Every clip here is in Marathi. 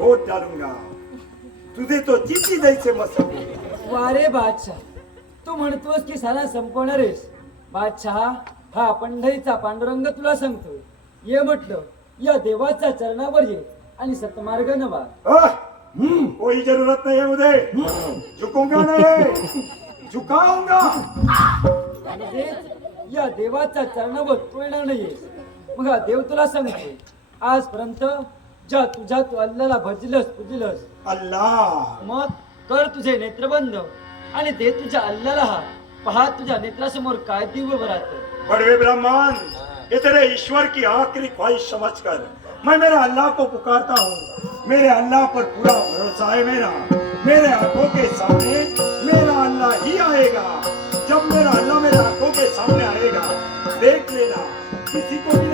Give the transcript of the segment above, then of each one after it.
वोट डालूंगा तुझे तो जीती जैसे मसक वारे बादशाह तू म्हणतोस की साला संपवणार आहेस बादशाह हा पंढरीचा पांडुरंग तुला सांगतो ये म्हटलं या देवाच्या चरणावर ये आणि सतमार्ग नवा. कोई जरूरत नहीं है मुझे झुकूंगा नहीं झुकाऊंगा म्हणजेच या देवाच्या चरणावर तू येणार नाहीयेस मग हा देव तुला सांगतो आजपर्यंत ज्या तुझ्या तू अल्लाला भजलस पूजलस. अल्लाह. मग कर तुझे नेत्रबंध आणि दे तुझ्या अल्लाला हा. पहा तुझ्या नेत्रासमोर काय दिव्य बरात बड़वे ब्राह्मण ये तेरे ईश्वर की आखिरी ख्वाहिश समझकर मैं मेरे अल्लाह को पुकारता हूँ। मेरे अल्लाह पर पूरा भरोसा है मेरा। मेरे आंखों के सामने मेरा अल्लाह ही आएगा। जब मेरा अल्लाह मेरे आंखों के सामने आएगा देख लेना किसी को भी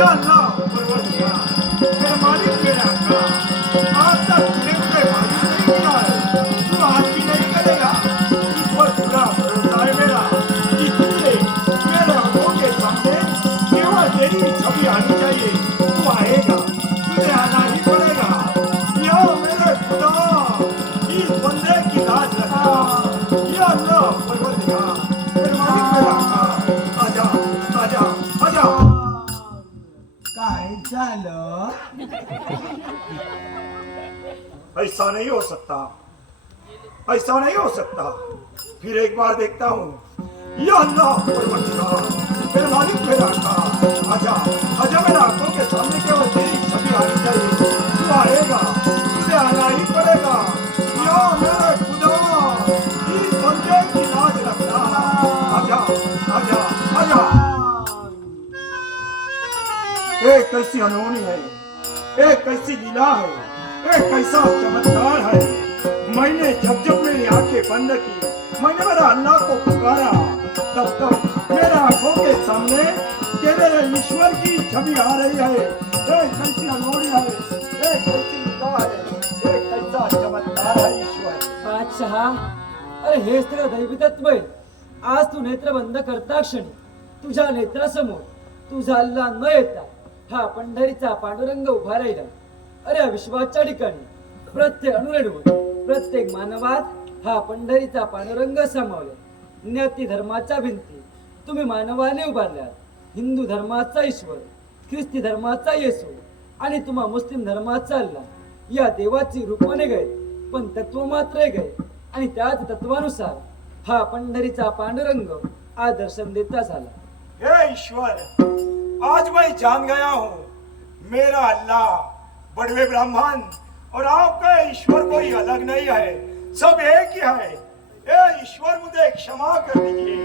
या अल्लाह झालं? ऐसा नहीं हो सकता। ऐसा नहीं हो सकता। फिर एक बार देखता हूँ। या अल्लाह फिर मालिक मेरा आजा कैसी अनोनी है? ए कैसी लीला है? ए कैसा चमत्कार है? मैंने जब जब मेरी आंखें बंद की मैंने मेरा अल्लाह को पुकारा तब तब मेरे आंखों के सामने तेरे ईश्वर की छवि आ रही है। एक कैसी अनोनी है? एक कैसी लीला है? एक कैसा चमत्कार है ईश्वर? बादशाह अरे हे स्त्री दैवीतत्व आहे आज तू नेत्र बंद करता क्षणी तुझ्या नेत्रासमोर तुझा अल्ला न येता हा पंढरीचा पांडुरंग उभा राहिला. अरे विश्वाच्या ठिकाणी. प्रत्येक अणुरेणूवर प्रत्येक मानवात हा पंढरीचा पांडुरंग सामावला. ज्ञाती धर्माच्या भिंती. तुम्ही मानवाने उभारल्यात. हिंदू धर्माचा ईश्वर. ख्रिस्ती धर्माचा येसू आणि तुम्हा मुस्लिम धर्माचा अल्ला या देवाची रूपाने गए पण तत्व मात्र एक आणि त्याच तत्वानुसार हा पंढरीचा पांडुरंग आज दर्शन देता झाला. हे ईश्वर! आज मैं जान गया हूँ मेरा अल्लाह बड़वे ब्राह्मण और आपका ईश्वर कोई अलग नहीं है सब एक ही है। ईश्वर मुझे क्षमा कर दीजिए।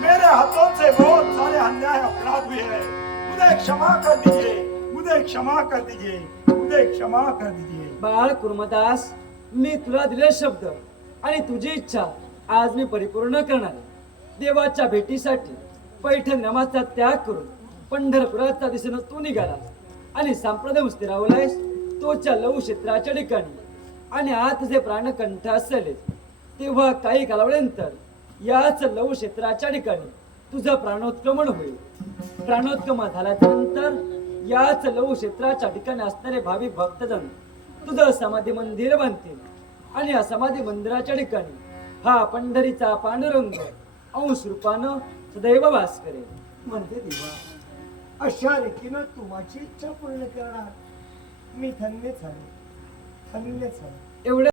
मेरे हाथों से बहुत सारे अन्याय अपराध हुए हैं। मुझे क्षमा कर दीजिए मुझे क्षमा कर दीजिए मुझे क्षमा कर दीजिए। बाळ कुर्मदास मी तुला दिले शब्द आणि तुझी इच्छा आज मी परिपूर्ण करणार देवाच्या भेटीसाठी पैठण नमाजचा त्याग करून पंढरपुराच्या दिशेनं तू निघाला. आणि संप्रदाय स्थिरावलायस तोच्या लव क्षेत्राच्या ठिकाणी. आणि आत जे प्राणकंठ असेल तेव्हा काही कालावधीनंतर याच लव क्षेत्राच्या ठिकाणी तुझं प्राणोत्क्रमण होईल. प्राणोत्क्रम झाल्याच्यानंतर याच लव क्षेत्राच्या ठिकाणी असणारे भावी भक्तजन तुझं समाधी मंदिर बांधतील. आणि या समाधी मंदिराच्या ठिकाणी हा पंढरीचा पांडुरंग अंश रूपानं सदैव वास करेल. म्हणते देवा. अशा रीतीनं तू इच्छा पूर्ण करणार. मी धन्य झालो. धन्य झालो. एवढं